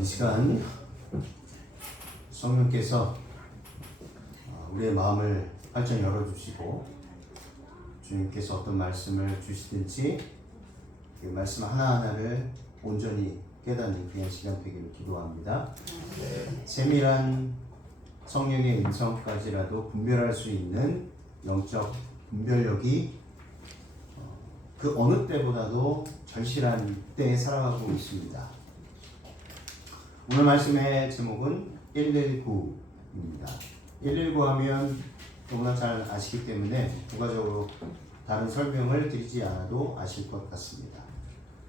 이 시간 성령께서 우리의 마음을 활짝 열어주시고 주님께서 어떤 말씀을 주시든지 그 말씀 하나하나를 온전히 깨닫는 귀한 시간 되기를 기도합니다. 세밀한 성령의 음성까지라도 분별할 수 있는 영적 분별력이 그 어느 때보다도 절실한 때에 살아가고 있습니다. 오늘 말씀의 제목은 119입니다. 119 하면 너무나 잘 아시기 때문에 부가적으로 다른 설명을 드리지 않아도 아실 것 같습니다.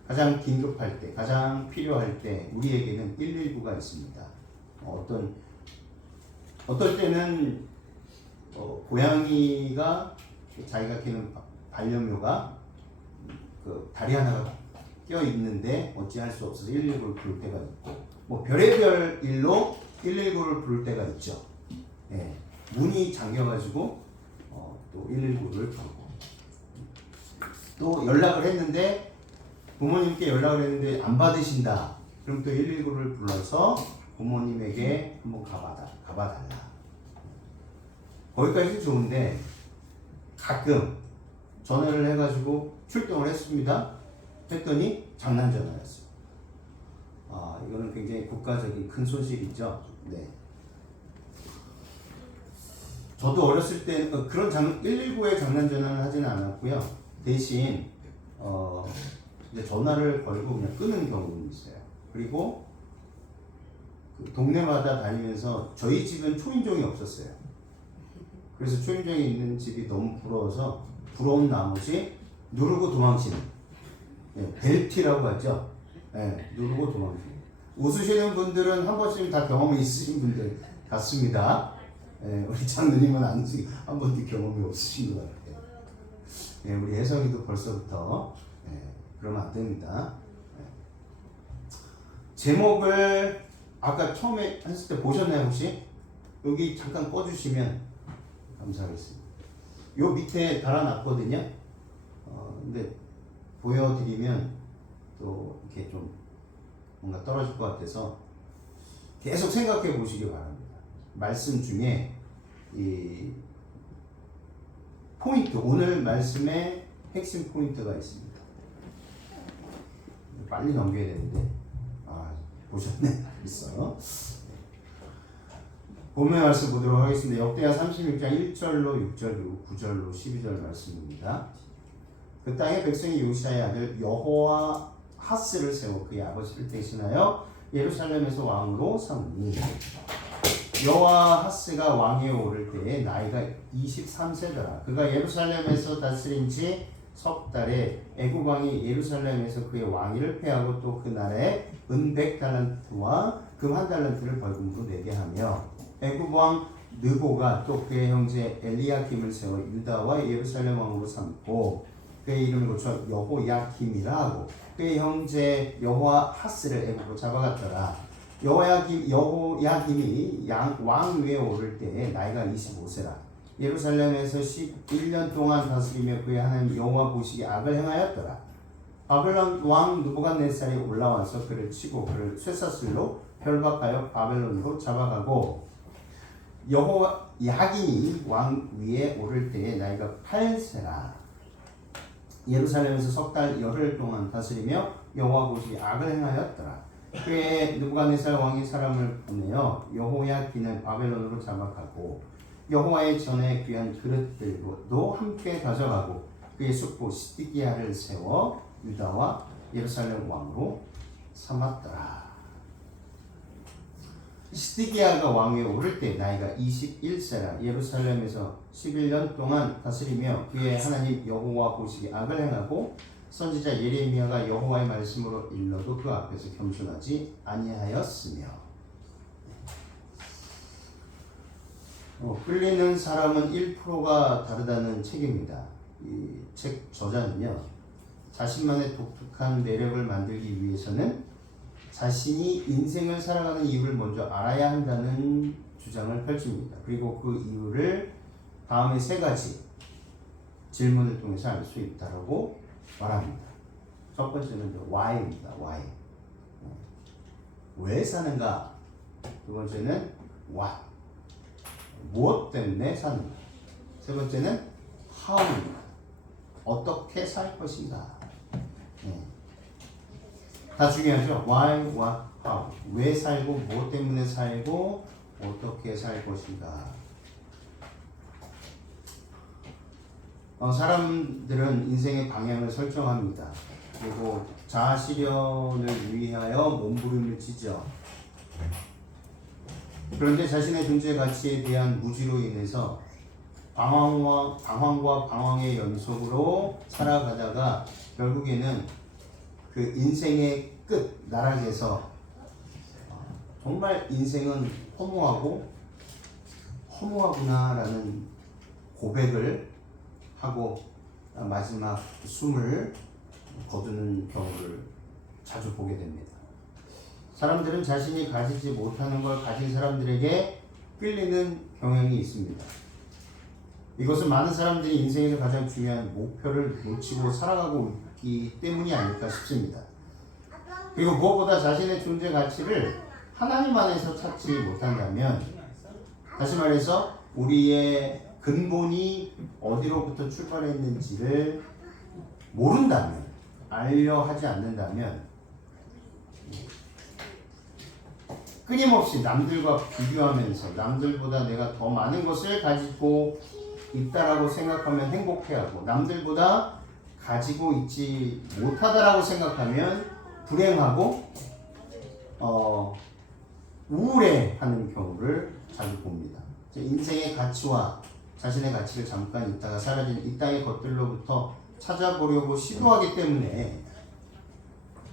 가장 긴급할 때, 가장 필요할 때 우리에게는 119가 있습니다. 어떨 때는 고양이가 자기가 키우는 반려묘가 그 다리 하나가 껴 있는데 어찌할 수 없어서 119를 부를 때가 있고, 뭐 별의별 일로 119를 부를 때가 있죠. 예, 문이 잠겨가지고 또 119를 부르고, 또 연락을 했는데 부모님께 연락을 했는데 안 받으신다. 그럼 또 119를 불러서 부모님에게 한번 가봐달라. 거기까지는 좋은데 가끔 전화를 해가지고 출동을 했습니다. 했더니 장난 전화였어요. 이거는 굉장히 국가적인 큰 손실이죠. 네. 저도 어렸을 때 그런 119에 장난 전화는 하지는 않았고요. 대신 이제 전화를 걸고 그냥 끄는 경우는 있어요. 그리고 그 동네마다 다니면서 저희 집은 초인종이 없었어요. 그래서 초인종이 있는 집이 너무 부러워서 부러운 나머지 누르고 도망치는, 벨티라고 하죠. 누르고 도망치는. 웃으시는 분들은 한 번쯤 다 경험이 있으신 분들 같습니다. 우리 장로님은 한 번도 경험이 없으신 것 같아요. 우리 혜성이도 벌써부터 그러면 안 됩니다. 제목을 아까 처음에 했을 때 보셨나요 혹시? 여기 잠깐 꺼주시면 감사하겠습니다. 요 밑에 달아놨거든요. 근데 보여드리면 또 이렇게 좀 뭔가 떨어질 것 같아서 계속 생각해 보시기 바랍니다. 말씀 중에 이 포인트, 오늘 말씀의 핵심 포인트가 있습니다. 빨리 넘겨야 되는데 보셨네? 있어요. 본문의 말씀 보도록 하겠습니다. 역대하 36장 1절로 6절 그리고 9절로 12절 말씀입니다. 그 땅의 백성이 요시아의 아들 여호와하스를 세워 그의 아버지를 대신하여 예루살렘에서 왕으로 삼으니, 여호와하스가 왕위에 오를 때에 나이가 23세더라. 그가 예루살렘에서 다스린 지 석 달에 애굽 왕이 예루살렘에서 그의 왕위를 폐하고 또 그 나라에 은 100달란트와 금 1달란트를 벌금으로 내게 하며, 애굽 왕 느보가 또 그의 형제 엘리야김을 세워 유다와 예루살렘 왕으로 삼고 그의 이름을 고쳐 여호야김이라 하고 그의 형제 여호와하스를 애굽으로 잡아갔더라. 여호야김이 왕 위에 오를 때에 나이가 25세라. 예루살렘에서 11년 동안 다스리며 그의 하나님 여호와 보시기에 악을 행하였더라. 바벨론 왕 느부갓네살이 올라와서 그를 치고 그를 쇠사슬로 결박하여 바벨론으로 잡아가고, 여호야김이 왕 위에 오를 때에 나이가 8세라. 예루살렘에서 석 달 열흘 동안 다스리며 여호와 보시기에 악을 행하였더라. 그의 느부갓네살 왕이 사람을 보내어 여호야김을 바벨론으로 잡아가고 여호와의 전에 귀한 그릇들도 함께 가져가고 그의 숙부 시드기야를 세워 유다와 예루살렘 왕으로 삼았더라. 시드기야가 왕위에 오를 때 나이가 21세라. 예루살렘에서 11년 동안 다스리며 그의 하나님 여호와 보시기에 악을 행하고 선지자 예레미야가 여호와의 말씀으로 일러도 그 앞에서 겸손하지 아니하였으며. 끌리는 사람은 1%가 다르다는 책입니다. 이 책 저자는요, 자신만의 독특한 매력을 만들기 위해서는 자신이 인생을 살아가는 이유를 먼저 알아야 한다는 주장을 펼칩니다. 그리고 그 이유를 다음의 3가지 질문을 통해서 알 수 있다고 말합니다. 첫 번째는 why입니다. 왜 사는가? 두 번째는 what, 무엇 때문에 사는가? 세 번째는 how입니다. 어떻게 살 것인가? 네. 다 중요하죠. why, what, how. 왜 살고, 무엇 때문에 살고, 어떻게 살 것인가? 사람들은 인생의 방향을 설정합니다. 그리고 자아 실현을 위하여 몸부림을 치죠. 그런데 자신의 존재 가치에 대한 무지로 인해서 방황과 방황의 연속으로 살아가다가 결국에는 그 인생의 끝 나락에서 정말 인생은 허무하구나라는 고백을 하고 마지막 숨을 거두는 경우를 자주 보게 됩니다. 사람들은 자신이 가지지 못하는 걸 가진 사람들에게 끌리는 경향이 있습니다. 이것은 많은 사람들이 인생에서 가장 중요한 목표를 놓치고 살아가고 있기 때문이 아닐까 싶습니다. 그리고 무엇보다 자신의 존재 가치를 하나님 안에서 찾지 못한다면, 다시 말해서 우리의 근본이 어디로부터 출발했는지를 모른다면, 알려 하지 않는다면 끊임없이 남들과 비교하면서 남들보다 내가 더 많은 것을 가지고 있다라고 생각하면 행복해하고, 남들보다 가지고 있지 못하다라고 생각하면 불행하고 우울해하는 경우를 자주 봅니다. 인생의 가치와 자신의 가치를 잠깐 있다가 사라지는 이 땅의 것들로부터 찾아보려고 시도하기 때문에,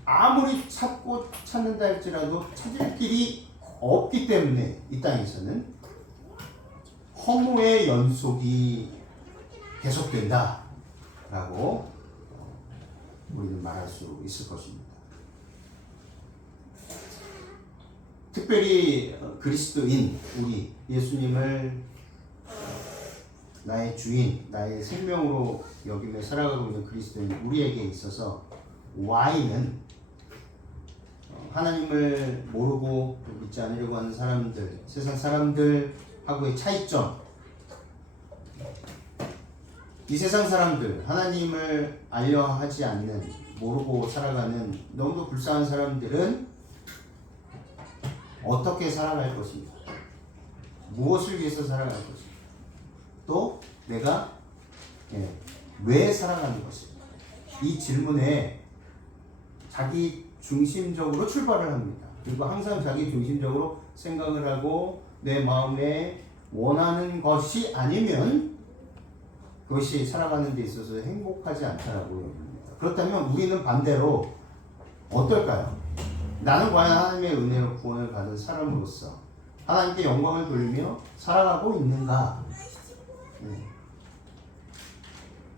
아무리 찾는다 할지라도 찾을 길이 없기 때문에 이 땅에서는 허무의 연속이 계속된다 라고 우리는 말할 수 있을 것입니다. 특별히 그리스도인 우리 예수님을 나의 주인, 나의 생명으로 여기며 살아가고 있는 그리스도인 우리에게 있어서 Y는 하나님을 모르고 믿지 않으려고 하는 사람들, 세상 사람들하고의 차이점. 이 세상 사람들, 하나님을 알려 하지 않는, 모르고 살아가는 너무도 불쌍한 사람들은 어떻게 살아갈 것인가? 무엇을 위해서 살아갈 것인가? 또 내가 왜 살아가는 것인가? 이 질문에 자기 중심적으로 출발을 합니다. 그리고 항상 자기 중심적으로 생각을 하고 내 마음에 원하는 것이 아니면 그것이 살아가는 데 있어서 행복하지 않다라고 여깁니다. 그렇다면 우리는 반대로 어떨까요? 나는 과연 하나님의 은혜로 구원을 받은 사람으로서 하나님께 영광을 돌리며 살아가고 있는가?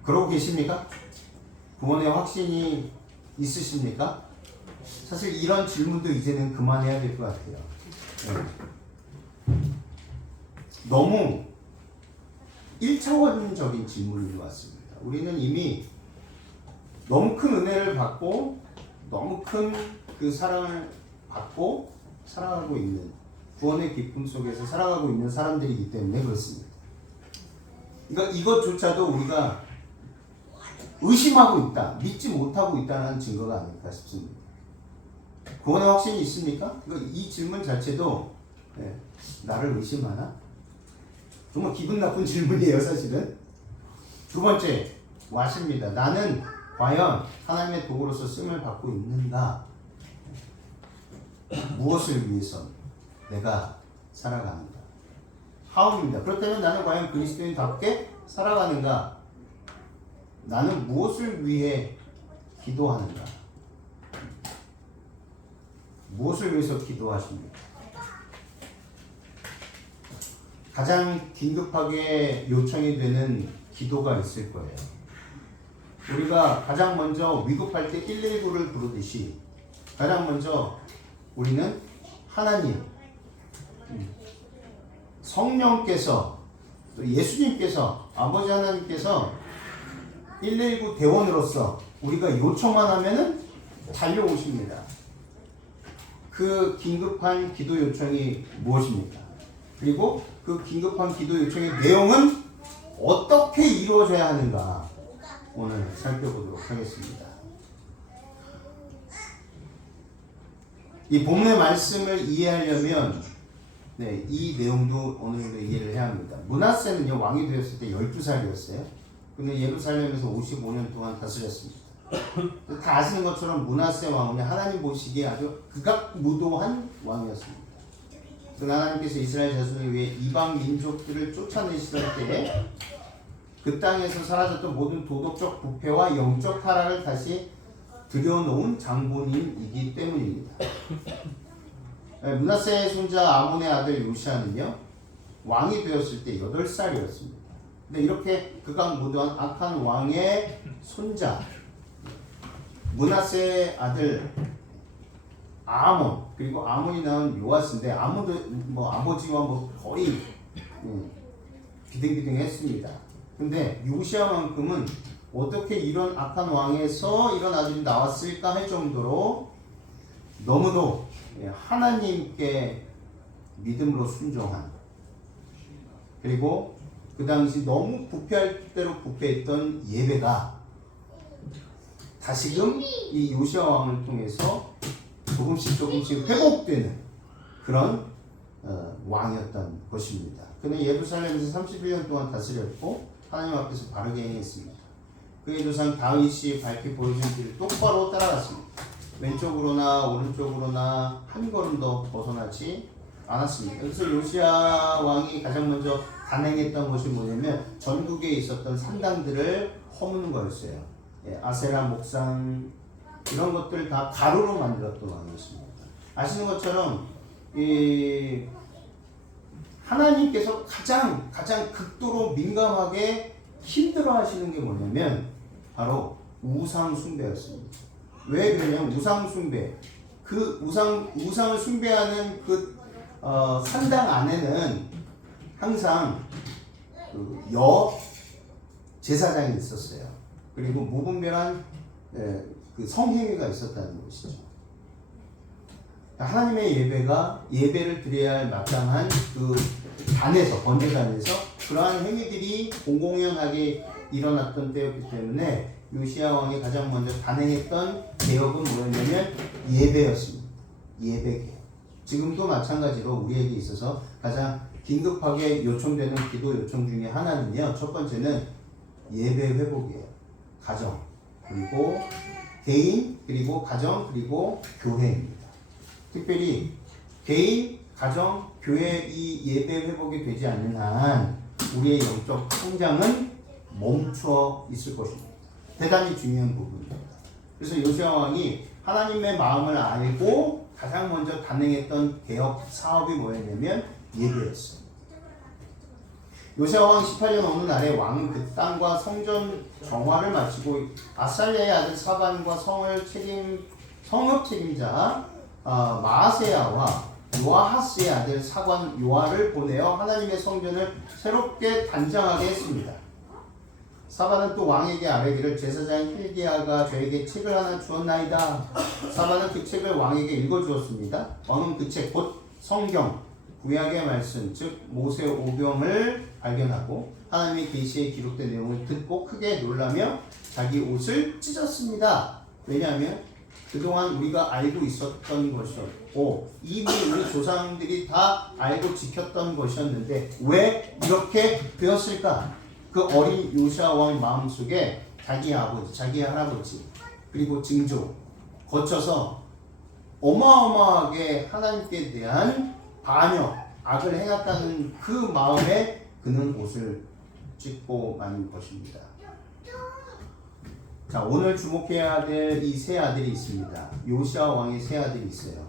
그러고 계십니까? 구원의 확신이 있으십니까? 사실 이런 질문도 이제는 그만해야 될 것 같아요. 너무 1차원적인 질문이 왔습니다. 우리는 이미 너무 큰 은혜를 받고 너무 큰 그 사랑을 받고 살아가고 있는, 구원의 기쁨 속에서 살아가고 있는 사람들이기 때문에 그렇습니다. 그러니까 이것조차도 우리가 의심하고 있다, 믿지 못하고 있다는 증거가 아닐까 싶습니다. 구원의 확신이 있습니까? 이 질문 자체도 나를 의심하나? 정말 기분 나쁜 질문이에요, 사실은. 두 번째, what입니다. 나는 과연 하나님의 도구로서 쓰임을 받고 있는가? 무엇을 위해서 내가 살아가는가? how입니다. 그렇다면 나는 과연 그리스도인답게 살아가는가? 나는 무엇을 위해 기도하는가? 무엇을 위해서 기도하십니까? 가장 긴급하게 요청이 되는 기도가 있을 거예요. 우리가 가장 먼저 위급할 때 119를 부르듯이 가장 먼저 우리는 하나님, 성령께서, 또 예수님께서, 아버지 하나님께서 119 대원으로서 우리가 요청만 하면은 달려오십니다. 그 긴급한 기도 요청이 무엇입니까? 그리고 그 긴급한 기도 요청의 내용은 어떻게 이루어져야 하는가 오늘 살펴보도록 하겠습니다. 이 본문의 말씀을 이해하려면 이 내용도 어느 정도 이해를 해야 합니다. 므낫세는요 왕이 되었을 때 12살이었어요. 근데 예루살렘에서 55년 동안 다스렸습니다. 다 아시는 것처럼 므낫세 왕은 하나님 보시기에 아주 극악무도한 왕이었습니다. 하나님께서 이스라엘 자손을 위해 이방 민족들을 쫓아내시던 때에 그 땅에서 사라졌던 모든 도덕적 부패와 영적 타락을 다시 들여놓은 장본인이기 때문입니다. 므낫세의 손자 아몬의 아들 요시아는요 왕이 되었을 때 8살이었습니다. 근데 이렇게 극악무도한 악한 왕의 손자 므낫세의 아들 아몬, 그리고 아몬이 낳은 요아스인데 아몬도 뭐 아버지와 뭐 거의 비등비등했습니다. 근데 요시아만큼은 어떻게 이런 악한 왕에서 이런 아들이 나왔을까 할 정도로 너무도 하나님께 믿음으로 순종한, 그리고 그 당시 너무 부패할 대로 부패했던 예배가 다시금 이 요시아 왕을 통해서 조금씩 회복되는 그런 왕이었던 것입니다. 그는 예루살렘에서 31년 동안 다스렸고 하나님 앞에서 바르게 행했습니다. 그의 조상 다윗이 밝히 보여준 길을 똑바로 따라갔습니다. 왼쪽으로나 오른쪽으로나 한 걸음도 벗어나지 않았습니다. 그래서 요시아 왕이 가장 먼저 단행했던 것이 뭐냐면 전국에 있었던 산당들을 허무는 거였어요. 아세라 목상 이런 것들 다 가루로 만들었던 왕이었습니다. 아시는 것처럼 이 하나님께서 가장 극도로 민감하게 힘들어하시는 게 뭐냐면 바로 우상 숭배였습니다. 왜 그러냐면 우상 숭배, 그 우상을 숭배하는 그 산당 안에는 항상 그 제사장이 있었어요. 그리고 무분별한 그 성행위가 있었다는 것이죠. 하나님의 예배를 드려야 할 마땅한 그 단에서, 번제단에서 그러한 행위들이 공공연하게 일어났던 때였기 때문에 요시아 왕이 가장 먼저 단행했던 개혁은 뭐였냐면 예배였습니다. 예배개혁. 지금도 마찬가지로 우리에게 있어서 가장 긴급하게 요청되는 기도 요청 중에 하나는요, 첫 번째는 예배 회복이에요. 가정, 그리고 개인, 그리고 가정, 그리고 교회입니다. 특별히 개인, 가정, 교회 이 예배 회복이 되지 않는 한 우리의 영적 성장은 멈춰 있을 것입니다. 대단히 중요한 부분입니다. 그래서 요시아 왕이 하나님의 마음을 알고 가장 먼저 단행했던 개혁 사업이 뭐였냐면 예배였어요. 요시아 왕 18년 어느 날에 왕은 그 땅과 성전 정화를 마치고 아살랴의 아들 사반과 성읍 책임자 마아세야와 요아하스의 아들 사관 요아를 보내어 하나님의 성전을 새롭게 단장하게 했습니다. 사반은 또 왕에게 아뢰기를 제사장 hil기야가 저에게 책을 하나 주었나이다. 사반은 그 책을 왕에게 읽어주었습니다. 왕은 그 책 곧 성경 구약의 말씀 즉 모세 오경을 발견하고 하나님의 계시에 기록된 내용을 듣고 크게 놀라며 자기 옷을 찢었습니다. 왜냐하면 그동안 우리가 알고 있었던 것이었고 이미 우리 조상들이 다 알고 지켰던 것이었는데 왜 이렇게 되었을까? 그 어린 요시아 왕 마음속에 자기 아버지, 자기 할아버지, 그리고 증조 거쳐서 어마어마하게 하나님께 대한 반역, 악을 행했다는 그 마음에 그는 옷을 찢고 만 것입니다. 자, 오늘 주목해야 될 이 세 아들이 있습니다. 요시아 왕의 세 아들이 있어요.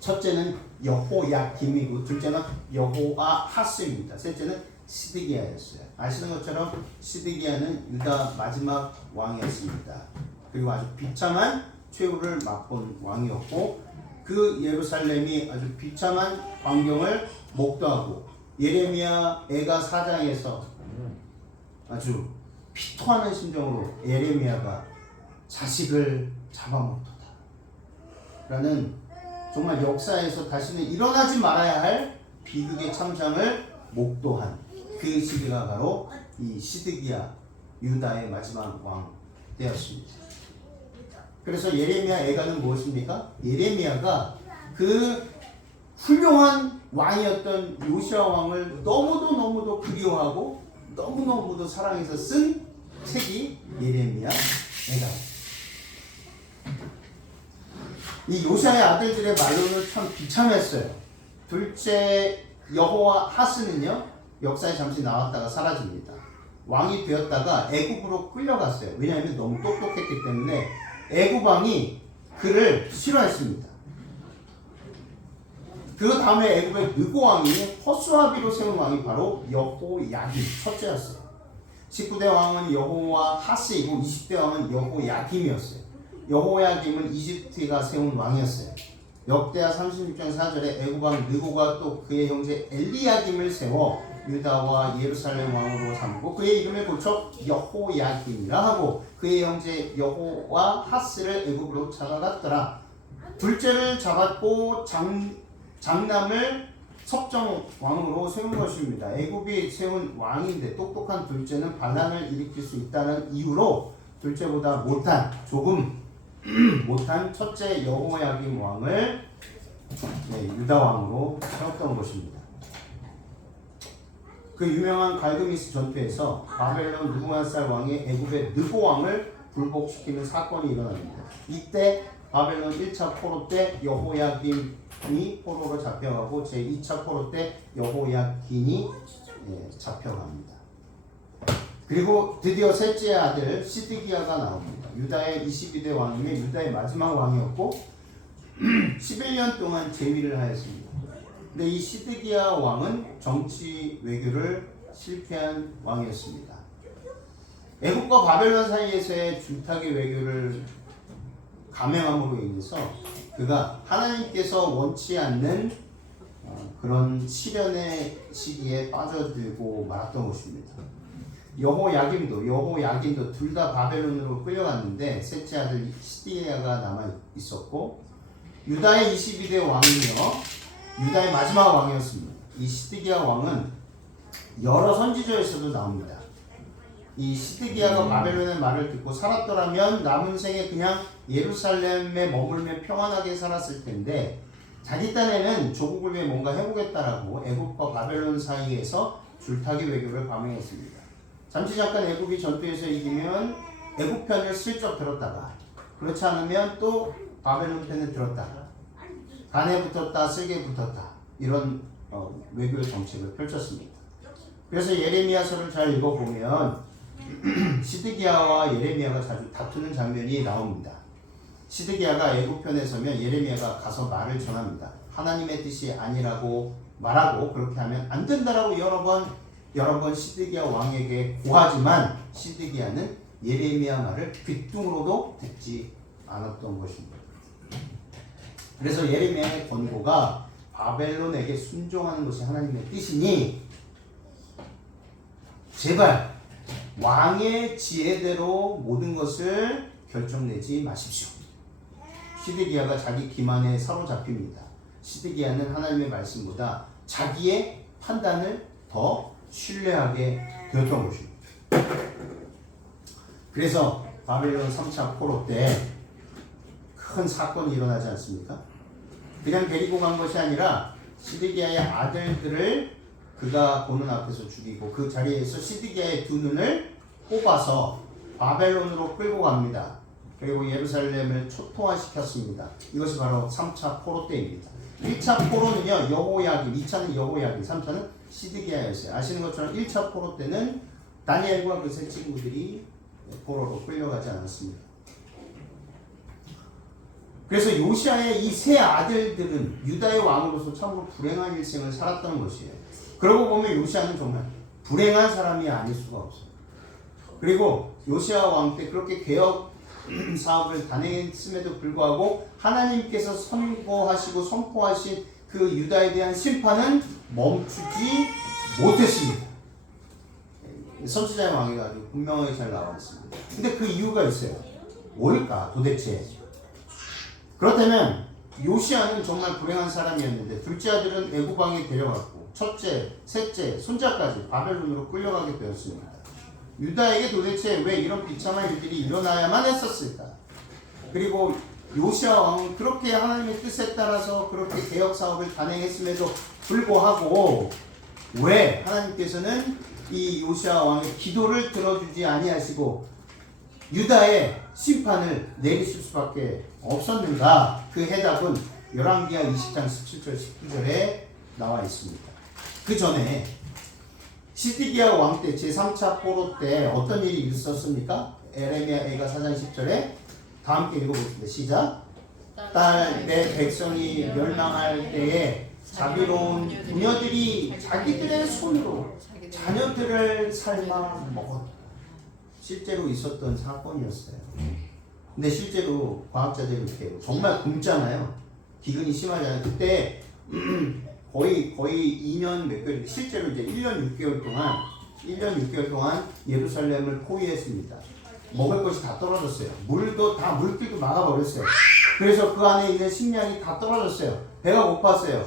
첫째는 여호야김이고 둘째는 여호아하스입니다. 셋째는 시드기야였어요. 아시는 것처럼 시드기야는 유다 마지막 왕이었습니다. 그리고 아주 비참한 최후를 맛본 왕이었고 그 예루살렘이 아주 비참한 광경을 목도하고 예레미야 애가 4장에서 아주 피토하는 심정으로 예레미야가 자식을 잡아먹도다 라는 정말 역사에서 다시는 일어나지 말아야 할 비극의 참상을 목도한 그 시기가 바로 이 시드기야 유다의 마지막 왕 때였습니다. 그래서 예레미야 애가는 무엇입니까? 예레미야가 그 훌륭한 왕이었던 요시아 왕을 너무도 그리워하고 너무도 사랑해서 쓴 책이 예레미야 애가. 이 요시아의 아들들의 말로는 참 비참했어요. 둘째 여호와 하스는요, 역사에 잠시 나왔다가 사라집니다. 왕이 되었다가 애굽으로 끌려갔어요. 왜냐하면 너무 똑똑했기 때문에 애굽 왕이 그를 싫어했습니다. 그 다음에 애굽의 느고 왕이 허수아비로 세운 왕이 바로 여호야김 첫째였어요. 19대 왕은 여호와 하스이고 20대 왕은 여호야김이었어요. 여호야김은 이집트가 세운 왕이었어요. 역대하 36장 4절에 애굽 왕 느고가 또 그의 형제 엘리야김을 세워 유다와 예루살렘 왕으로 삼고 그의 이름을 고쳐 여호야김이라 하고 그의 형제 여호와 하스를 애굽으로 잡아갔더라. 둘째를 잡았고 장남을 석정 왕으로 세운 것입니다. 애굽이 세운 왕인데 똑똑한 둘째는 반란을 일으킬 수 있다는 이유로 둘째보다 조금 못한 첫째 여호야김 왕을 유다 왕으로 세웠던 것입니다. 그 유명한 갈그미스 전투에서 바벨론 느부갓네살 왕이 애굽의 느고 왕을 굴복시키는 사건이 일어납니다. 이때 바벨론 1차 포로 때 여호야김이 포로로 잡혀가고 제2차 포로 때 여호야긴이 잡혀갑니다. 그리고 드디어 셋째 아들 시드기야가 나옵니다. 유다의 22대 왕이며 유다의 마지막 왕이었고 11년 동안 재위를 하였습니다. 근데 이 시드기야 왕은 정치 외교를 실패한 왕이었습니다. 애굽과 바벨론 사이에서의 줄타기 외교를 감행함으로 인해서 그가 하나님께서 원치 않는 그런 시련의 시기에 빠져들고 말았던 것입니다. 여호야김도 둘 다 바벨론으로 끌려갔는데 셋째 아들 시드기야가 남아 있었고 유다의 22대 왕이며 유다의 마지막 왕이었습니다. 이 시드기야 왕은 여러 선지자에서도 나옵니다. 이 시드기야가 바벨론의 말을 듣고 살았더라면 남은 생에 그냥 예루살렘에 머물며 평안하게 살았을 텐데 자기 딴에는 조국을 위해 뭔가 해보겠다라고 애굽과 바벨론 사이에서 줄타기 외교를 감행했습니다. 잠시 잠깐 애굽이 전투에서 이기면 애굽 편을 슬쩍 들었다가 그렇지 않으면 또 바벨론 편을 들었다가 간에 붙었다 쓸개 붙었다 이런 외교 정책을 펼쳤습니다. 그래서 예레미야서를 잘 읽어보면 시드기야와 예레미야가 자주 다투는 장면이 나옵니다. 시드기야가 애굽 편에 서면 예레미야가 가서 말을 전합니다. 하나님의 뜻이 아니라고 말하고 그렇게 하면 안 된다라고 여러 번 시드기야 왕에게 고하지만 시드기야는 예레미야 말을 귓등으로도 듣지 않았던 것입니다. 그래서 예레미야의 권고가 바벨론에게 순종하는 것이 하나님의 뜻이니 제발 왕의 지혜대로 모든 것을 결정내지 마십시오. 시드기야가 자기 기만에 사로잡힙니다. 시드기야는 하나님의 말씀보다 자기의 판단을 더 신뢰하게 되었던 것입니다. 그래서 바벨론 3차 포로 때 큰 사건이 일어나지 않습니까? 그냥 데리고 간 것이 아니라 시드기야의 아들들을 그가 보는 앞에서 죽이고 그 자리에서 시드기야의 두 눈을 뽑아서 바벨론으로 끌고 갑니다. 그리고 예루살렘을 초토화시켰습니다. 이것이 바로 3차 포로 때입니다. 1차 포로는요 여호야김, 2차는 여호야김, 3차는 시드기야였어요. 아시는 것처럼 1차 포로 때는 다니엘과 그 세 친구들이 포로로 끌려가지 않았습니다. 그래서 요시아의 이 세 아들들은 유다의 왕으로서 참으로 불행한 일생을 살았던 것이에요. 그러고 보면 요시아는 정말 불행한 사람이 아닐 수가 없어요. 그리고 요시아 왕 때 그렇게 개혁 사업을 단행했음에도 불구하고 하나님께서 선포하신 그 유다에 대한 심판은 멈추지 못했습니다. 선지자의 왕이 아주 분명하게 잘 나와 있습니다. 근데 그 이유가 있어요. 뭘까 도대체? 그렇다면 요시아는 정말 불행한 사람이었는데 둘째 아들은 애굽왕에 데려갔고 첫째, 셋째, 손자까지 바벨론으로 끌려가게 되었습니다. 유다에게 도대체 왜 이런 비참한 일들이 일어나야만 했었을까? 그리고 요시아 왕은 그렇게 하나님의 뜻에 따라서 그렇게 개혁 사업을 단행했음에도 불구하고 왜 하나님께서는 이 요시아 왕의 기도를 들어주지 아니하시고 유다의 심판을 내리실 수밖에 없었는가? 그 해답은 열왕기하 20장 17절 19절에 나와 있습니다. 그 전에 시드기야 왕 때 제3차 포로 때 어떤 일이 있었습니까? 에레미야 4장 10절에 다 함께 읽어보겠습니다. 시작. 딸 내 백성이 멸망할 때에 자비로운 부녀들이 자기들의 손으로 자녀들을 삶아 먹었다. 실제로 있었던 사건이었어요. 근데 실제로 과학자들이 이렇게 정말 굶잖아요. 기근이 심하잖아요. 그때 거의 2년 몇 개월, 실제로 이제 1년 6개월 동안 예루살렘을 포위했습니다. 먹을 것이 다 떨어졌어요. 물도 다 물길도 막아버렸어요. 그래서 그 안에 있는 식량이 다 떨어졌어요. 배가 고팠어요.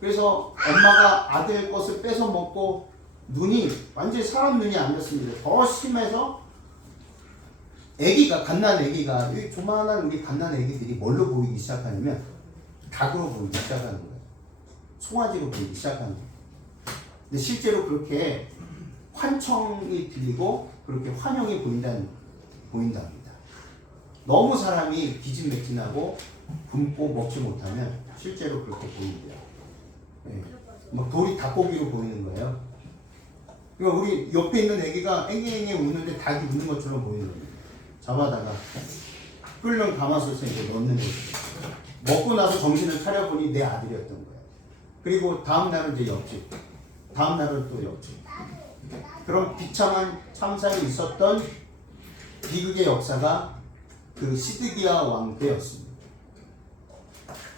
그래서 엄마가 아들 것을 뺏어 먹고 눈이 완전히 사람 눈이 아니었습니다. 더 심해서 갓난 애기가 조만한 우리 갓난 애기들이 뭘로 보이기 시작하냐면 닭으로 보이기 시작하는 거예요. 송아지로 보이기 시작하는 거예요. 근데 실제로 그렇게 환청이 들리고 그렇게 환영이 보인답니다. 너무 사람이 기진맥진하고 굶고 먹지 못하면 실제로 그렇게 보인대요. 네. 막 돌이 닭고기로 보이는 거예요. 그러니까 우리 옆에 있는 애기가 앵앵앵 우는데 닭이 우는 것처럼 보이는 거예요. 잡아다가 끓는 가마솥에 이제 넣는 거죠. 먹고 나서 정신을 차려보니 내 아들이었던 거예요. 그리고 다음 날은 이제 옆집, 다음 날은 또 옆집. 그런 비참한 참사가 있었던 비극의 역사가 그 시드기야 왕 때였습니다.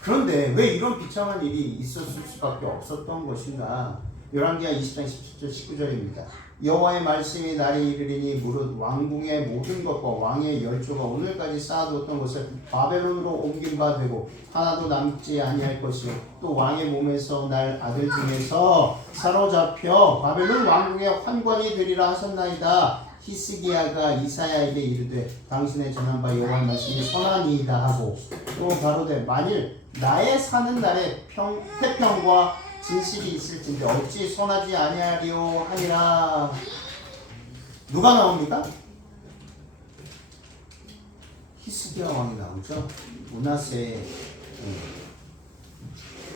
그런데 왜 이런 비참한 일이 있었을 수밖에 없었던 것인가? 열왕기하 20장 17절 19절입니다. 여호와의 말씀이 날이 이르리니 무릇 왕궁의 모든 것과 왕의 열조가 오늘까지 쌓아두었던 것을 바벨론으로 옮긴 바 되고 하나도 남지 아니할 것이요 또 왕의 몸에서 날 아들 중에서 사로잡혀 바벨론 왕궁의 환관이 되리라 하셨나이다. 히스기야가 이사야에게 이르되 당신의 전한 바 여호와의 말씀이 선하니이다 하고 또 가로되 만일 나의 사는 날에 태평과 진실이 있을진데 어찌 선하지 아니하리요 하니라. 누가 나옵니까? 히스기야 왕이 나오죠. 므낫세의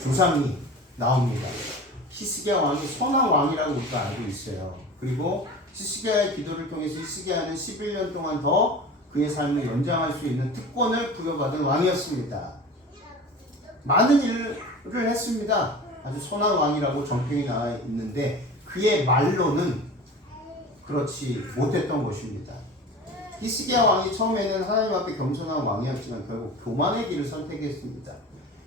조상이 나옵니다. 히스기야 왕이 선한 왕이라고 우리가 알고 있어요. 그리고 히스기야의 기도를 통해서 히스기야는 11년 동안 더 그의 삶을 연장할 수 있는 특권을 부여받은 왕이었습니다. 많은 일을 했습니다. 아주 선한 왕이라고 정평이 나와 있는데 그의 말로는 그렇지 못했던 것입니다. 히스기야 왕이 처음에는 하나님 앞에 겸손한 왕이었지만 결국 교만의 길을 선택했습니다.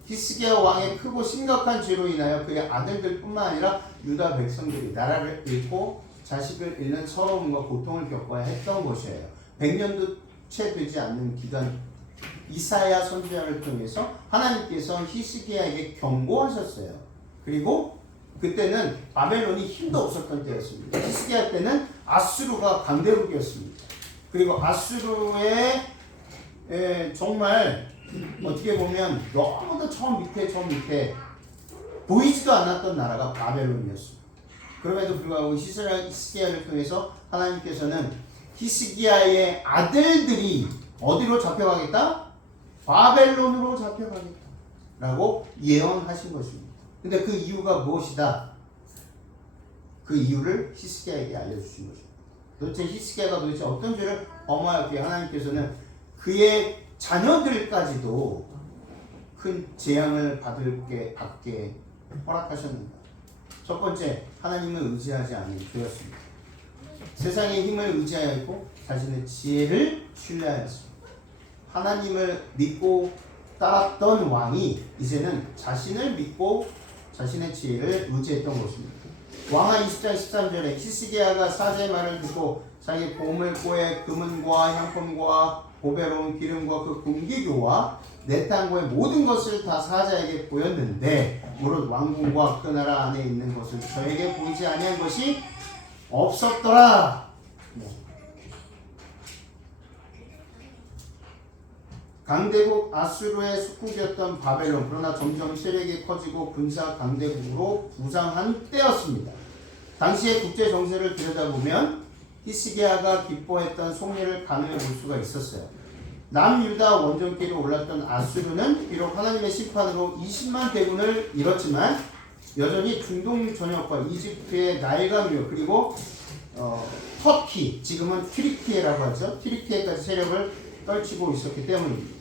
히스기야 왕의 크고 심각한 죄로 인하여 그의 아들들뿐만 아니라 유다 백성들이 나라를 잃고 자식을 잃는 서러움과 고통을 겪어야 했던 것이에요. 100년도 채 되지 않는 기간 이사야 선지자를 통해서 하나님께서 히스기야에게 경고하셨어요. 그리고 그때는 바벨론이 힘도 없었던 때였습니다. 히스기야 때는 아수르가 강대국이었습니다. 그리고 아수르의 정말 어떻게 보면 너무도 처음 밑에 보이지도 않았던 나라가 바벨론이었습니다. 그럼에도 불구하고 히스기야를 통해서 하나님께서는 히스기야의 아들들이 어디로 잡혀가겠다? 바벨론으로 잡혀가겠다 라고 예언하신 것입니다. 근데 그 이유가 무엇이다? 그 이유를 히스기야에게 알려주신 것입니다. 도대체 히스기야가 도대체 어떤 죄를 범하였기에 하나님께서는 그의 자녀들까지도 큰 재앙을 받게 허락하셨는가? 첫 번째, 하나님을 의지하지 않은 죄였습니다. 세상의 힘을 의지하였고 자신의 지혜를 신뢰하였습니다. 하나님을 믿고 따랐던 왕이 이제는 자신을 믿고 자신의 지혜를 의지했던 것입니다. 왕하 20장 13절에 히스기야가 사자의 말을 듣고 자기 보물고의 금은과 향품과 보배로운 기름과 그 금기교와 내탄고의 모든 것을 다 사자에게 보였는데 무릇 왕궁과 그 나라 안에 있는 것을 저에게 보이지 아니한 것이 없었더라. 강대국 아수르의 속국이었던 바벨론, 그러나 점점 세력이 커지고 군사 강대국으로 부상한 때였습니다. 당시의 국제 정세를 들여다보면 히스기야가 기뻐했던 속내를 가늠해 볼 수가 있었어요. 남유다 원정길에 올랐던 아수르는 비록 하나님의 심판으로 20만 대군을 잃었지만 여전히 중동 전역과 이집트의 나일강류 그리고 터키, 지금은 튀르키예라고 하죠. 튀르키예까지 세력을 떨치고 있었기 때문입니다.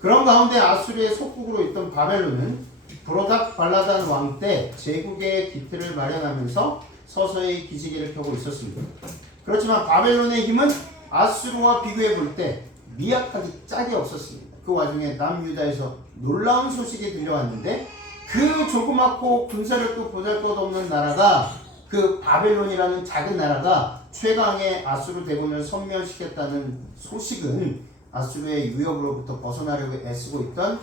그런 가운데 아수르의 속국으로 있던 바벨론은 브로닥 발라단 왕 때 제국의 기틀을 마련하면서 서서히 기지개를 펴고 있었습니다. 그렇지만 바벨론의 힘은 아수르와 비교해 볼 때 미약하기 짝이 없었습니다. 그 와중에 남유다에서 놀라운 소식이 들려왔는데 그 조그맣고 군사력도 보잘것없는 나라가, 그 바벨론이라는 작은 나라가 최강의 아수르 대군을 섬멸시켰다는 소식은 아수르의 유역으로부터 벗어나려고 애쓰고 있던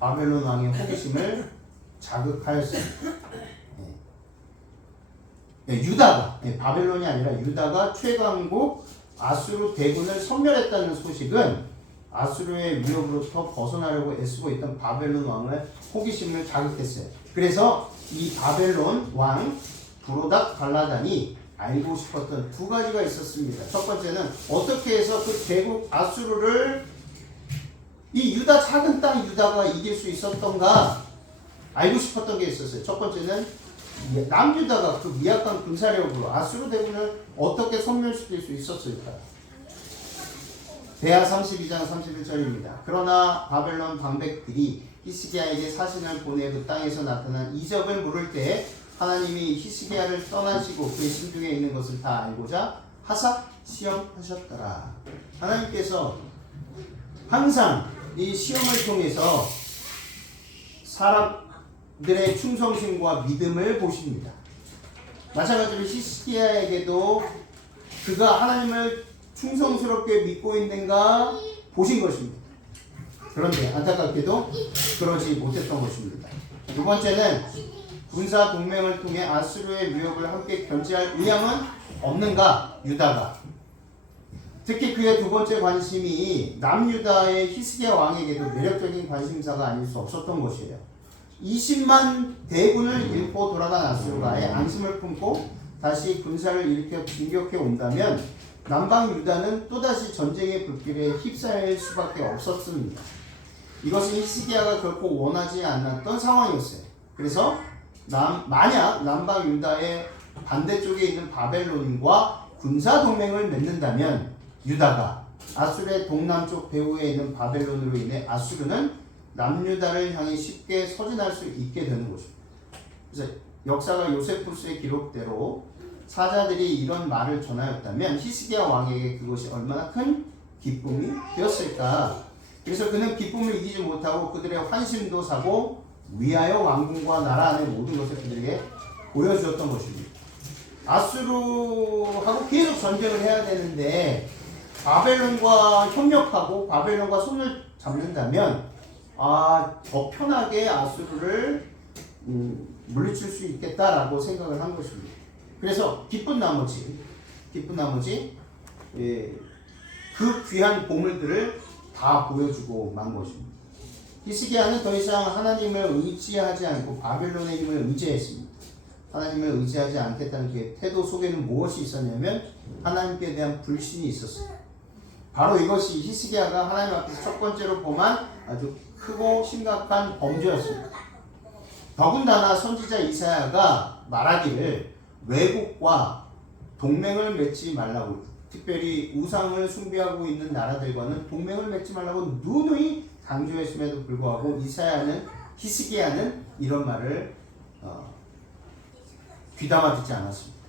바벨론 왕의 호기심을 자극하였습니다. 유다가, 바벨론이 아니라 유다가 최강국 아수르 대군을 섬멸했다는 소식은 아수르의 위협으로부터 벗어나려고 애쓰고 있던 바벨론 왕의 호기심을 자극했어요. 그래서 이 바벨론 왕 브로닥 발라단이 알고 싶었던 두 가지가 있었습니다. 첫 번째는 어떻게 해서 그 대국 아수르를 이 유다, 작은 땅 유다가 이길 수 있었던가 알고 싶었던 게 있었어요. 첫 번째는 남유다가 그 미약한 군사력으로 아수르 대군을 어떻게 섬멸시킬 수 있었을까? 대하 32장 31절입니다. 그러나 바벨론 방백들이 히스기야에게 사신을 보내 그 땅에서 나타난 이적을 물을 때 하나님이 히스기야를 떠나시고 그의 심중에 있는 것을 다 알고자 하사 시험하셨더라. 하나님께서 항상 이 시험을 통해서 사람들의 충성심과 믿음을 보십니다. 마찬가지로 히스기야에게도 그가 하나님을 충성스럽게 믿고 있는가 보신 것입니다. 그런데 안타깝게도 그러지 못했던 것입니다. 두 번째는 군사 동맹을 통해 아수르의 위협을 함께 견제할 의향은 없는가, 유다가. 특히 그의 두 번째 관심이 남유다의 히스기야 왕에게도 매력적인 관심사가 아닐 수 없었던 것이에요. 20만 대군을 잃고 돌아간 아수르가의 안심을 품고 다시 군사를 일으켜 진격해 온다면 남방 유다는 또다시 전쟁의 불길에 휩싸일 수밖에 없었습니다. 이것은 히스기야가 결코 원하지 않았던 상황이었어요. 그래서 만약 남방 유다의 반대쪽에 있는 바벨론과 군사 동맹을 맺는다면 유다가 아수르의 동남쪽 배후에 있는 바벨론으로 인해 아수르는 남유다를 향해 쉽게 서진할 수 있게 되는 것입니다. 그래서 역사가 요세푸스의 기록대로 사자들이 이런 말을 전하였다면 히스기야 왕에게 그것이 얼마나 큰 기쁨이 되었을까. 그래서 그는 기쁨을 이기지 못하고 그들의 환심도 사고 위하여 왕궁과 나라 안의 모든 것을 그들에게 보여주었던 것입니다. 아수르하고 계속 전쟁을 해야 되는데 바벨론과 협력하고 바벨론과 손을 잡는다면 더 편하게 아수르를 물리칠 수 있겠다라고 생각을 한 것입니다. 그래서 기쁜 나머지 그 귀한 보물들을 다 보여주고 만 것입니다. 히스기야는 더 이상 하나님을 의지하지 않고 바벨론의 힘을 의지했습니다. 하나님을 의지하지 않겠다는 그의 태도 속에는 무엇이 있었냐면 하나님께 대한 불신이 있었어요. 바로 이것이 히스기야가 하나님 앞에서 첫 번째로 범한 아주 크고 심각한 범죄였습니다. 더군다나 선지자 이사야가 말하기를 외국과 동맹을 맺지 말라고, 특별히 우상을 숭배하고 있는 나라들과는 동맹을 맺지 말라고 누누이 강조했음에도 불구하고 히스기야는 이런 말을 귀담아 듣지 않았습니다.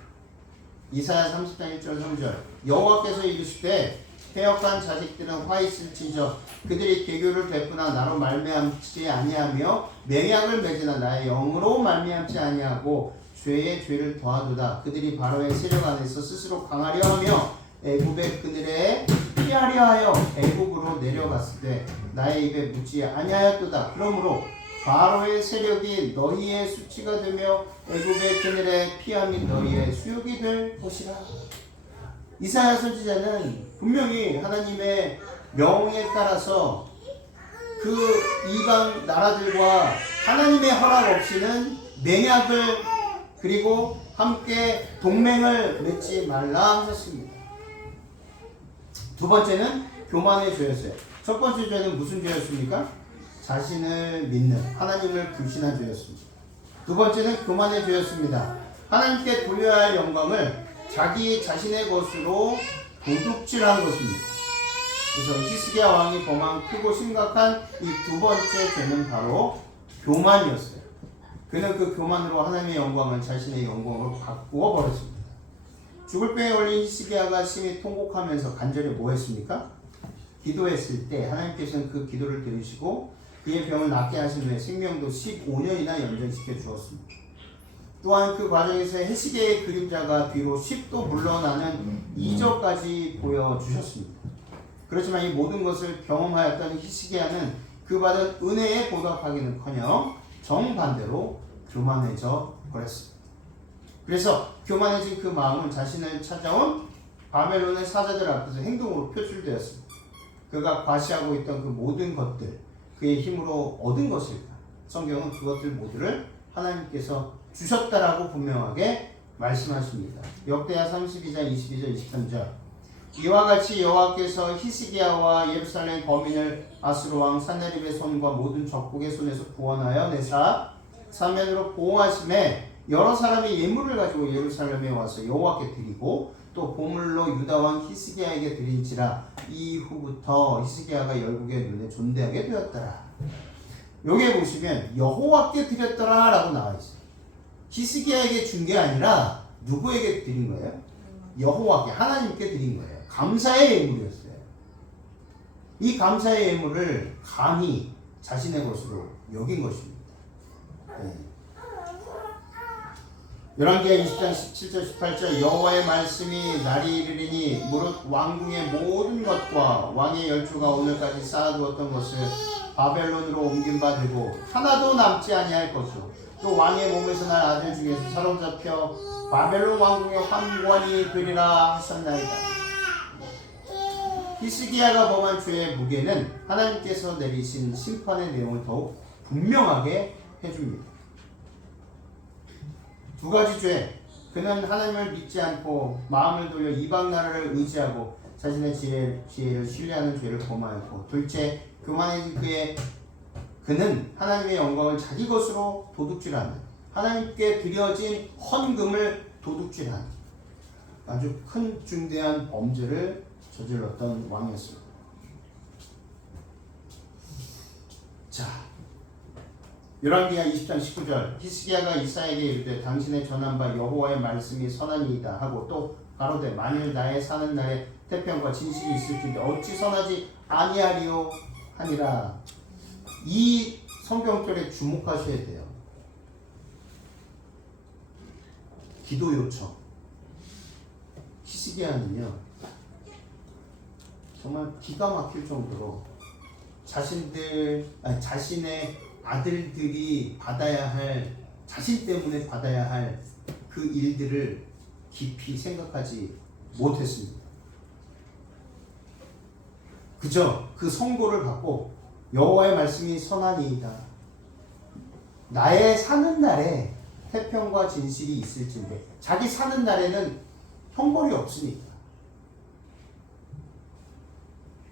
이사야 30장 1절 3절 여호와께서 이르시되 패역한 자식들은 화 있을지저 그들이 개교를 베푸나 나로 말미암지 아니하며 맹약을 맺으나 나의 영으로 말미암지 아니하고 죄에 죄를 더하도다. 그들이 바로의 세력 안에서 스스로 강하려 하며 애굽의 그늘에 피하려 하여 애굽으로 내려갔을 때 나의 입에 묻지 아니하였도다. 그러므로 바로의 세력이 너희의 수치가 되며 애굽의 그늘에 피함이 너희의 수욕이 될 것이라. 이사야 선지자는 분명히 하나님의 명에 따라서 그 이방 나라들과 하나님의 허락 없이는 맹약을 그리고 함께 동맹을 맺지 말라 하셨습니다. 두 번째는 교만의 죄였어요. 첫 번째 죄는 무슨 죄였습니까? 자신을 믿는 하나님을 불신한 죄였습니다. 두 번째는 교만의 죄였습니다. 하나님께 돌려야 할 영광을 자기 자신의 것으로 도둑질한 것입니다. 그래서 히스기야 왕이 범한 크고 심각한 이 두 번째 죄는 바로 교만이었어요. 그는 그 교만으로 하나님의 영광을 자신의 영광으로 바꾸어 버렸습니다. 죽을 병에 걸린 히스기야가 심히 통곡하면서 간절히 뭐 했습니까? 기도했을 때 하나님께서는 그 기도를 들으시고 그의 병을 낫게 하신 후에 생명도 15년이나 연장시켜 주었습니다. 또한 그 과정에서 히스기야의 그림자가 뒤로 10도 물러나는 이적까지 보여주셨습니다. 그렇지만 이 모든 것을 경험하였던 히스기야는 그 받은 은혜에 보답하기는커녕 정반대로 교만해져 버렸습니다. 그래서 교만해진 그 마음은 자신을 찾아온 바벨론의 사자들 앞에서 행동으로 표출되었습니다. 그가 과시하고 있던 그 모든 것들, 그의 힘으로 얻은 것일까? 성경은 그것들 모두를 하나님께서 주셨다라고 분명하게 말씀하십니다. 역대하 32장 22절 23절 이와 같이 여호와께서 히스기야와 예루살렘 거민을 아수르 왕 산헤립의 손과 모든 적국의 손에서 구원하여 내사 사면으로 보호하심에 여러 사람이 예물을 가지고 예루살렘에 와서 여호와께 드리고 또 보물로 유다 왕 히스기야에게 드린지라 이후부터 히스기야가 열국의 눈에 존대하게 되었더라. 여기에 보시면 여호와께 드렸더라 라고 나와 있어요. 히스기야에게 준 게 아니라 누구에게 드린 거예요? 여호와께, 하나님께 드린 거예요. 감사의 예물이었어요. 이 감사의 예물을 감히 자신의 것으로 여긴 것입니다. 네. 열왕기하 20장 17절 18절 여호와의 말씀이 날이 이르리니 무릇 왕궁의 모든 것과 왕의 열조가 오늘까지 쌓아두었던 것을 바벨론으로 옮긴 바 되고 하나도 남지 아니할 것이요 또 왕의 몸에서 날 아들 중에서 사로잡혀 바벨론 왕궁의 환관이 되리라 하셨나이다. 히스기야가 범한 죄의 무게는 하나님께서 내리신 심판의 내용을 더욱 분명하게 해줍니다. 두 가지 죄, 그는 하나님을 믿지 않고 마음을 돌려 이방 나라를 의지하고 자신의 지혜를 신뢰하는 죄를 범하였고, 둘째, 교만해진 그는 하나님의 영광을 자기 것으로 도둑질하는, 하나님께 드려진 헌금을 도둑질하는 아주 큰 중대한 범죄를 저질렀던 왕이었습니다. 자, 열왕기하 20장 19절 히스기야가 이사야에게 이르되 당신의 전한 바 여호와의 말씀이 선하니이다 하고 또 가로되 만일 나의 사는 날에 태평과 진실이 있을진데 어찌 선하지 아니하리요 하니라. 이 성경절에 주목하셔야 돼요. 기도 요청. 히스기야는요 정말 기가 막힐 정도로 자신의 아들들이 받아야 할, 자신 때문에 받아야 할 그 일들을 깊이 생각하지 못했습니다. 그저 그 선고를 받고 여호와의 말씀이 선하니이다. 나의 사는 날에 태평과 진실이 있을진데, 자기 사는 날에는 형벌이 없으니까.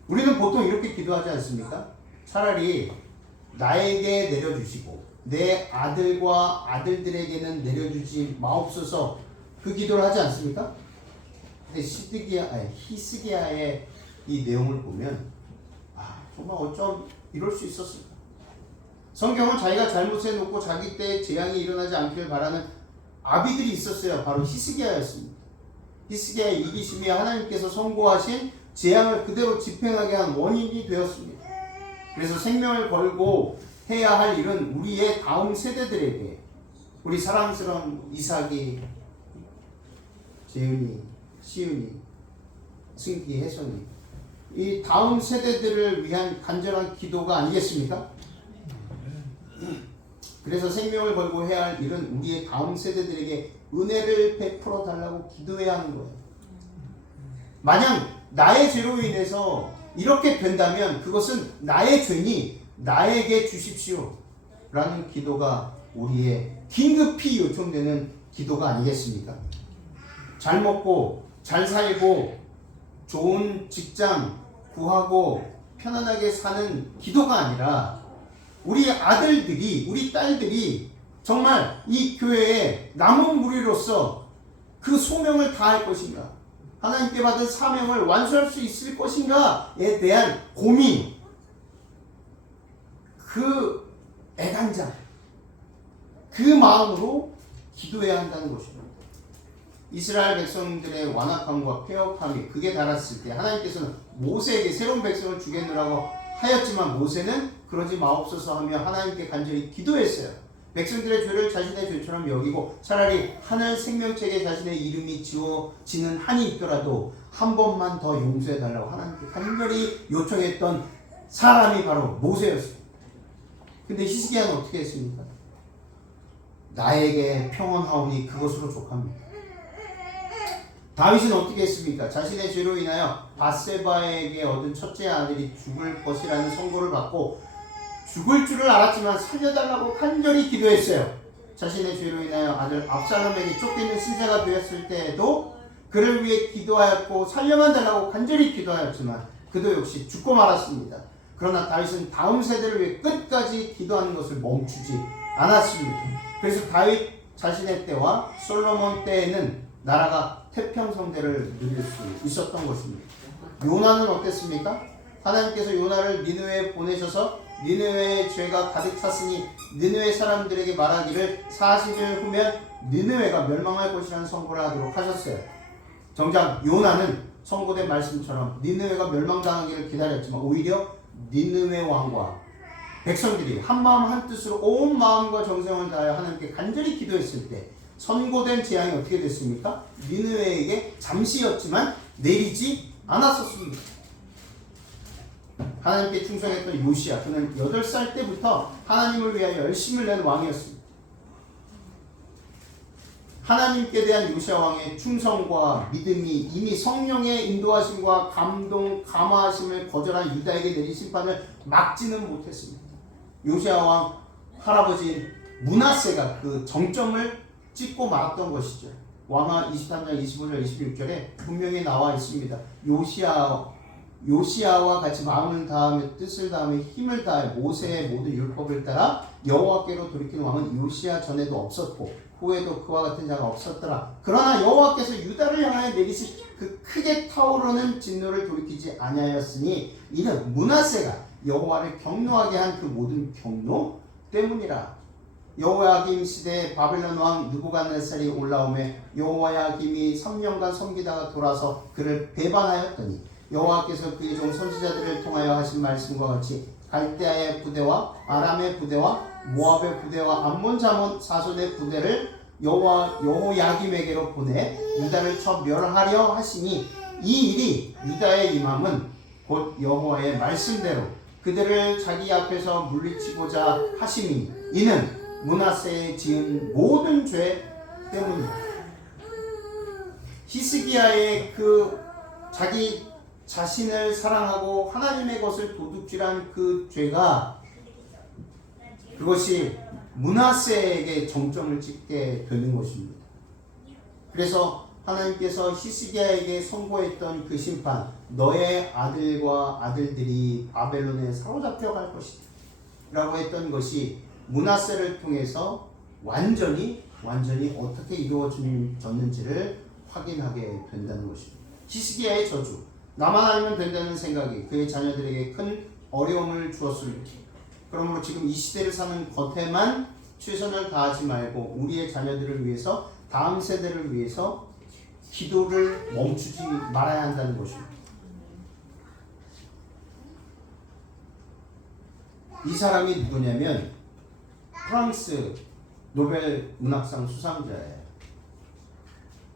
우리는 보통 이렇게 기도하지 않습니까? 차라리 나에게 내려주시고 내 아들과 아들들에게는 내려주지 마옵소서, 그 기도를 하지 않습니까? 근데 히스기야의 이 내용을 보면 정말 어쩜 이럴 수 있었을까? 성경은 자기가 잘못해놓고 자기 때 재앙이 일어나지 않기를 바라는 아비들이 있었어요. 바로 히스기야였습니다. 히스기야의 이기심이 하나님께서 선고하신 재앙을 그대로 집행하게 한 원인이 되었습니다. 그래서 생명을 걸고 해야 할 일은 우리의 다음 세대들에게 우리 사랑스러운 이삭이, 재윤이, 시윤이, 승기, 혜선이, 이 다음 세대들을 위한 간절한 기도가 아니겠습니까? 그래서 생명을 걸고 해야 할 일은 우리의 다음 세대들에게 은혜를 베풀어 달라고 기도해야 하는 거예요. 만약 나의 죄로 인해서 이렇게 된다면 그것은 나의 죄니 나에게 주십시오 라는 기도가 우리의 긴급히 요청되는 기도가 아니겠습니까? 잘 먹고 잘 살고 좋은 직장 구하고 편안하게 사는 기도가 아니라 우리 아들들이, 우리 딸들이 정말 이 교회의 남은 무리로서 그 소명을 다할 것인가, 하나님께 받은 사명을 완수할 수 있을 것인가에 대한 고민, 그 애간장, 그 마음으로 기도해야 한다는 것입니다. 이스라엘 백성들의 완악함과 폐역함이 극에 달았을 때 하나님께서는 모세에게 새로운 백성을 주겠노라고 하였지만 모세는 그러지 마옵소서 하며 하나님께 간절히 기도했어요. 백성들의 죄를 자신의 죄처럼 여기고 차라리 하늘 생명책에 자신의 이름이 지워지는 한이 있더라도 한 번만 더 용서해달라고 하나님께 간절히 요청했던 사람이 바로 모세였어요. 근데 히스기야는 어떻게 했습니까? 나에게 평안하오니 그것으로 족합니다. 다윗은 어떻게 했습니까? 자신의 죄로 인하여 밧세바에게 얻은 첫째 아들이 죽을 것이라는 선고를 받고 죽을 줄을 알았지만 살려달라고 간절히 기도했어요. 자신의 죄로 인하여 아들 압살롬에게 쫓기는 신세가 되었을 때에도 그를 위해 기도하였고 살려만 달라고 간절히 기도하였지만 그도 역시 죽고 말았습니다. 그러나 다윗은 다음 세대를 위해 끝까지 기도하는 것을 멈추지 않았습니다. 그래서 다윗 자신의 때와 솔로몬 때에는 나라가 태평성대를 누릴 수 있었던 것입니다. 요나는 어땠습니까? 하나님께서 요나를 니느웨에 보내셔서 니느웨의 죄가 가득 찼으니 니느웨 사람들에게 말하기를 40일 후면 니느웨가 멸망할 것이라는 선고를 하도록 하셨어요. 정작 요나는 선고된 말씀처럼 니느웨가 멸망당하기를 기다렸지만 오히려 니느웨 왕과 백성들이 한마음 한뜻으로 온 마음과 정성을 다하여 하나님께 간절히 기도했을 때 선고된 재앙이 어떻게 됐습니까? 니느웨에게 잠시였지만 내리지 않았었습니다. 하나님께 충성했던 요시야, 그는 8살 때부터 하나님을 위하여 열심을 낸 왕이었습니다. 하나님께 대한 요시야 왕의 충성과 믿음이 이미 성령의 인도하심과 감동, 감화하심을 거절한 유다에게 내린 심판을 막지는 못했습니다. 요시야 왕 할아버지 므낫세가 그 정점을 찍고 말았던 것이죠. 왕하 23장 25절 26절에 분명히 나와 있습니다. 요시야와 같이 마음을 다하며 뜻을 다하며 힘을 다해 모세의 모든 율법을 따라 여호와께로 돌이킨 왕은 요시야 전에도 없었고 후에도 그와 같은 자가 없었더라. 그러나 여호와께서 유다를 향하여 내리신 그 크게 타오르는 진노를 돌이키지 아니하였으니 이는 므낫세가 여호와를 경노하게 한 그 모든 경노 때문이라. 여호야김 시대에 바벨론 왕 느부갓네살이 올라오매 여호야김이 3년간 섬기다가 돌아서 그를 배반하였더니 여호와께서 그의 종 선지자들을 통하여 하신 말씀과 같이 갈대아의 부대와 아람의 부대와 모압의 부대와 암몬 자몬 사손의 부대를 여호야김에게로 보내 유다를 쳐 멸하려 하시니 이 일이 유다의 임함은 곧 여호와의 말씀대로 그들을 자기 앞에서 물리치고자 하심이니 이는 므낫세에 지은 모든 죄 때문이다. 히스기야의 그 자기 자신을 사랑하고 하나님의 것을 도둑질한 그 죄가 그것이 므낫세에게 정점을 찍게 되는 것입니다. 그래서 하나님께서 히스기야에게 선고했던 그 심판, 너의 아들과 아들들이 바벨론에 사로잡혀 갈 것이다 라고 했던 것이 므낫세를 통해서 완전히 어떻게 이루어졌는지를 확인하게 된다는 것입니다. 히스기야의 저주, 나만 알면 된다는 생각이 그의 자녀들에게 큰 어려움을 주었습니다. 그러므로 지금 이 시대를 사는 것에만 최선을 다하지 말고 우리의 자녀들을 위해서, 다음 세대를 위해서 기도를 멈추지 말아야 한다는 것입니다. 이 사람이 누구냐면 프랑스 노벨 문학상 수상자예요.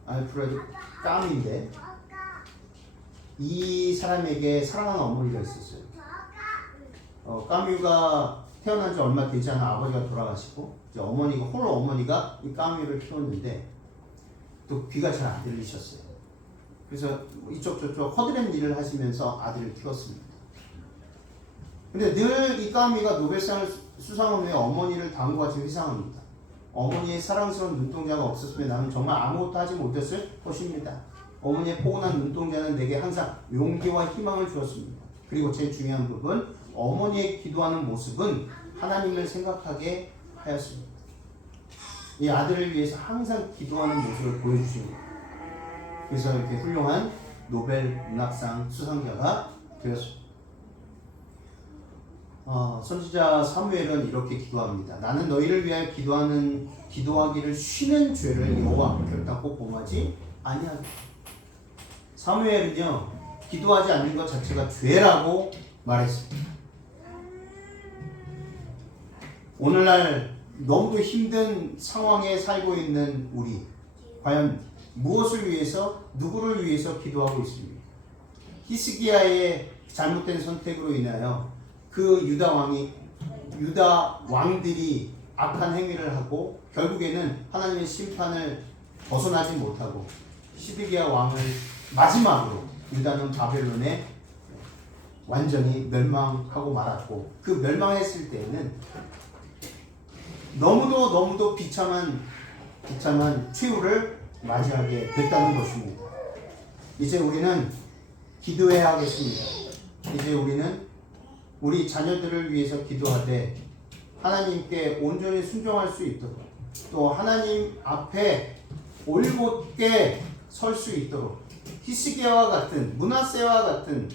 알프레드 까미인데 이 사람에게 사랑하는 어머니가 있었어요. 까뮤가 태어난 지 얼마 되지 않아 아버지가 돌아가시고 이제 어머니가 홀로 어머니가 이 까뮤를 키웠는데 또 귀가 잘 안 들리셨어요. 그래서 이쪽 저쪽 허드렛 일을 하시면서 아들을 키웠습니다. 근데 늘 이 까뮤가 노벨상을 수상한 후에 어머니를 다음과 같이 회상합니다. 어머니의 사랑스러운 눈동자가 없었으면 나는 정말 아무것도 하지 못했을 것입니다. 어머니의 포근한 눈동자는 내게 항상 용기와 희망을 주었습니다. 그리고 제일 중요한 부분, 어머니의 기도하는 모습은 하나님을 생각하게 하였습니다. 이 아들을 위해서 항상 기도하는 모습을 보여주십니다. 그래서 이렇게 훌륭한 노벨 문학상 수상자가 되었습니다. 선지자 사무엘은 이렇게 기도합니다. 나는 너희를 위하여 기도하기를 쉬는 죄를 여호와 앞에 결단코 범하지 아니하겠다. 사무엘은요, 기도하지 않는 것 자체가 죄라고 말했습니다. 오늘날 너무도 힘든 상황에 살고 있는 우리, 과연 무엇을 위해서, 누구를 위해서 기도하고 있습니까? 히스기야의 잘못된 선택으로 인하여 그 유다 왕들이 악한 행위를 하고 결국에는 하나님의 심판을 벗어나지 못하고 시드기야 왕을 마지막으로 유다는 바벨론에 완전히 멸망하고 말았고, 그 멸망했을 때에는 너무도 비참한 최후를 맞이하게 됐다는 것입니다. 이제 우리는 기도해야 하겠습니다. 이제 우리는 우리 자녀들을 위해서 기도하되 하나님께 온전히 순종할 수 있도록, 또 하나님 앞에 올곧게 설 수 있도록, 히스기야와 같은, 므낫세와 같은,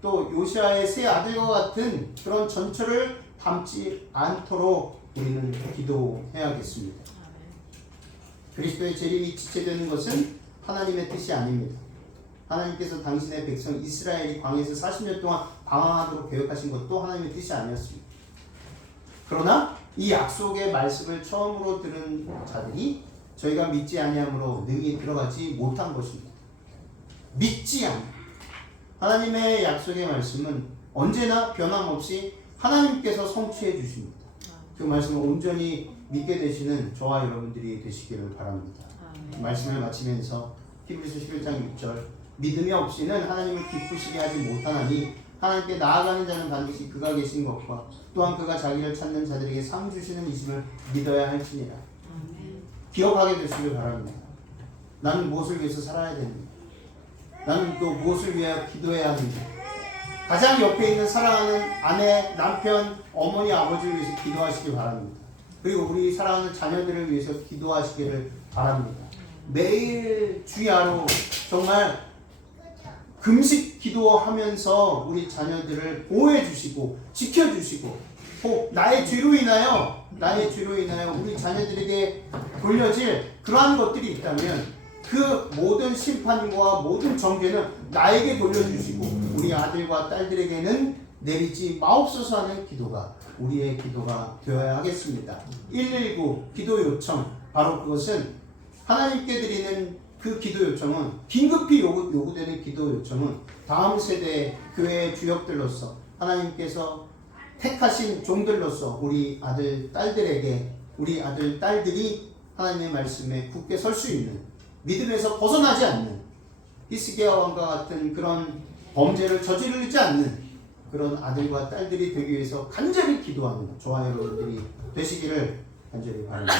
또 요시아의 세 아들과 같은 그런 전철을 닮지 않도록 우리는 기도해야겠습니다. 그리스도의 재림이 지체되는 것은 하나님의 뜻이 아닙니다. 하나님께서 당신의 백성 이스라엘이 광야에서 40년 동안 방황하도록 계획하신 것도 하나님의 뜻이 아니었습니다. 그러나 이 약속의 말씀을 처음으로 들은 자들이 저희가 믿지 아니함으로 능히 들어가지 못한 것입니다. 믿지 않. 하나님의 약속의 말씀은 언제나 변함없이 하나님께서 성취해 주십니다. 그 말씀을 온전히 믿게 되시는 저와 여러분들이 되시기를 바랍니다. 말씀을 마치면서 히브리서 11장 6절, 믿음이 없이는 하나님을 기쁘시게 하지 못하나니 하나님께 나아가는 자는 반드시 그가 계신 것과 또한 그가 자기를 찾는 자들에게 상 주시는 이심을 믿어야 할지니라. 기억하게 되시길 바랍니다. 나는 무엇을 위해서 살아야 됩니까? 나는 또 무엇을 위하여 기도해야 합니까? 가장 옆에 있는 사랑하는 아내, 남편, 어머니, 아버지를 위해서 기도하시기 바랍니다. 그리고 우리 사랑하는 자녀들을 위해서 기도하시기를 바랍니다. 매일 주야로 정말 금식 기도하면서 우리 자녀들을 보호해 주시고 지켜 주시고, 나의 죄로 인하여 우리 자녀들에게 돌려질 그러한 것들이 있다면 그 모든 심판과 모든 정죄는 나에게 돌려주시고 우리 아들과 딸들에게는 내리지 마옵소서 하는 기도가 우리의 기도가 되어야 하겠습니다. 119 기도 요청, 바로 그것은 하나님께 드리는 그 기도 요청은, 긴급히 요구되는 기도 요청은 다음 세대 교회의 주역들로서 하나님께서 택하신 종들로서 우리 아들 딸들에게, 우리 아들 딸들이 하나님의 말씀에 굳게 설 수 있는, 믿음에서 벗어나지 않는, 히스기야 왕과 같은 그런 범죄를 저지르지 않는 그런 아들과 딸들이 되기 위해서 간절히 기도하는 저와 여러분들이 되시기를 간절히 바라며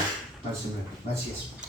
말씀을 마치겠습니다.